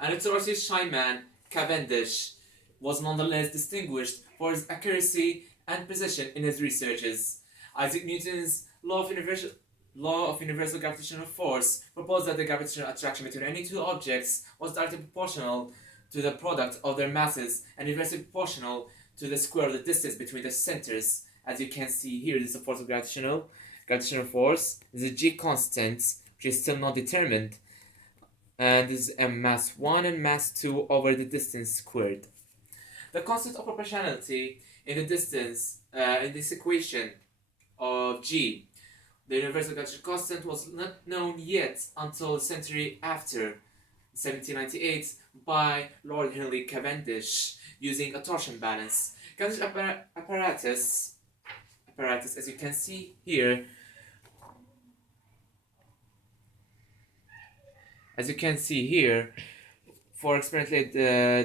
and authority shyman Cavendish was nonetheless distinguished for his accuracy and precision in his researches. Isaac Newton's law of universal gravitational force proposed that the gravitational attraction between any two objects was directly proportional to the product of their masses and inversely proportional to the square of the distance between the centers. As you can see here, this is the force of gravitational force. This is a G constant, which is still not determined, and this is mass 1 and mass 2 over the distance squared. The constant of proportionality in the distance in this equation of G, the universal gravitational constant, was not known yet until a century after 1798 by Lord Henry Cavendish using a torsion balance. Cavendish apparatus, as you can see here, for experimentally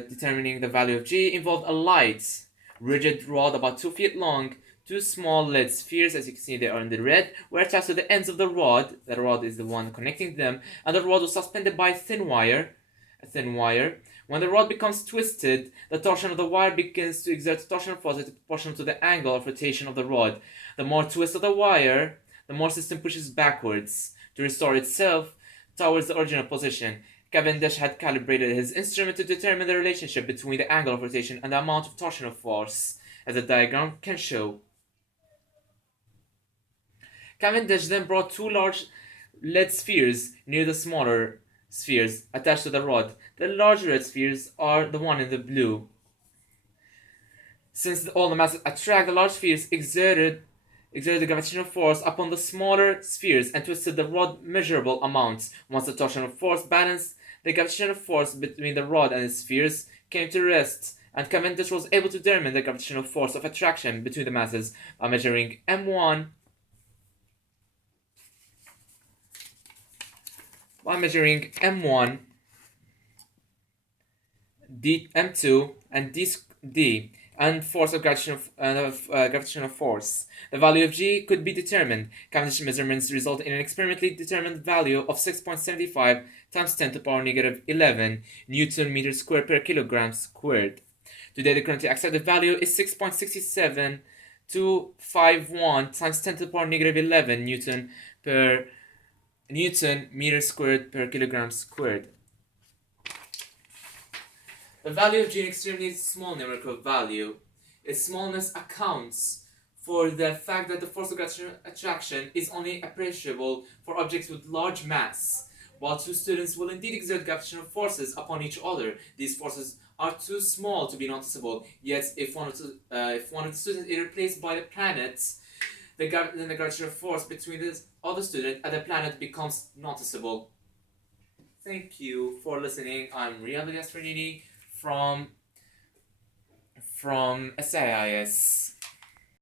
determining the value of G, involved a light, rigid rod about 2 feet long. Two small lead spheres, as you can see they are in the red, were attached to the ends of the rod. The rod is the one connecting them, and the rod was suspended by a thin wire. When the rod becomes twisted, the torsion of the wire begins to exert torsion force that is proportional to the angle of rotation of the rod. The more twist of the wire, the more system pushes backwards to restore itself towards the original position. Cavendish had calibrated his instrument to determine the relationship between the angle of rotation and the amount of torsional force, as the diagram can show. Cavendish then brought two large lead spheres near the smaller spheres attached to the rod. The large red spheres are the one in the blue. Since all the masses attract, the large spheres exerted the gravitational force upon the smaller spheres and twisted the rod measurable amounts. Once the torsional force balanced, the gravitational force between the rod and the spheres came to rest, and Cavendish was able to determine the gravitational force of attraction between the masses by measuring M1 M2 and D and force of gravitational force. The value of G could be determined. Cavendish measurements resulted in an experimentally determined value of 6.75 times 10 to the power negative 11 Newton meter squared per kilogram squared. Today, the currently accepted value is 6.67251 times 10 to the power negative 11 Newton meter squared per kilogram squared. The value of G is an extremely small numerical value. Its smallness accounts for the fact that the force of gravitational attraction is only appreciable for objects with large mass. While two students will indeed exert gravitational forces upon each other, these forces are too small to be noticeable. Yet, if one of the students is replaced by the planet, then the gravitational force between the other student and the planet becomes noticeable. Thank you for listening. I'm Riyad Elias from SAIS.